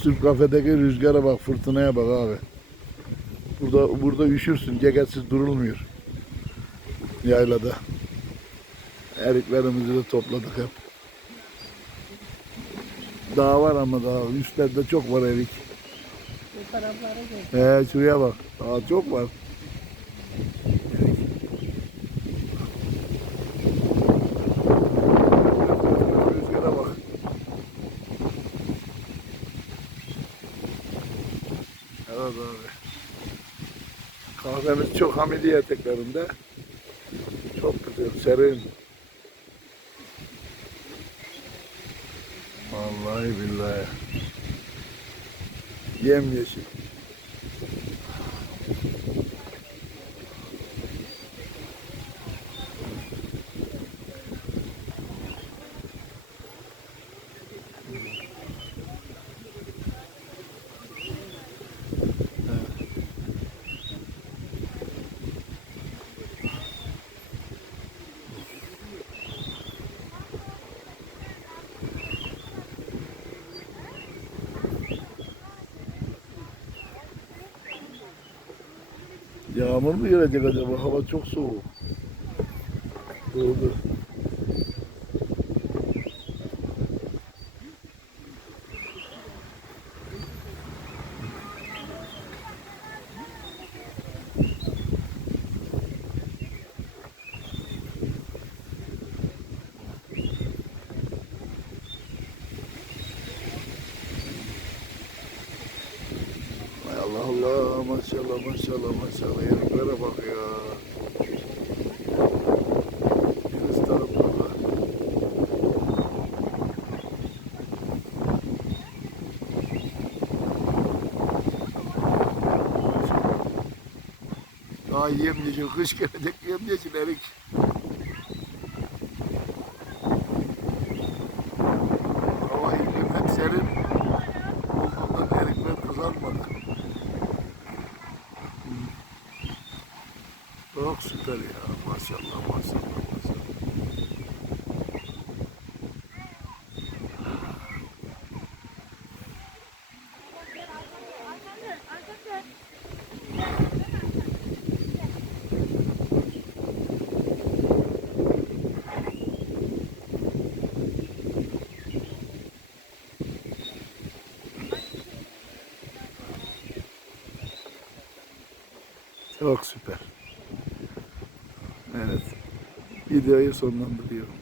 Türk kafedeki rüzgara bak, fırtınaya bak abi. Burada burada üşürsün, ceketsiz durulmuyor. Yaylada. Eriklerimizi de topladık hep. Daha var ama daha üstlerde çok var erik. Bu taraflara gel. He şuraya bak. Daha çok var. Rüzgara bak. Evet abi. Kahvemiz çok Hamidiye eteklerinde. Çok güzel, serin. Vallahi billahi. Yem Yağmur mu yağacak acaba? Hava çok soğuk. Doğru. Allah Allah maşallah maşallah maşallah yeriklere bak ya. Deniz taraflarda. Daha yemyecek, kış gelecek yemyecek erik. Hava iklim hep serin. Olduğundan erikler kızarmadı. Çok süper ya. Maşallah maşallah maşallah. Çok süper. Evet. Videoyu sonlandırıyorum.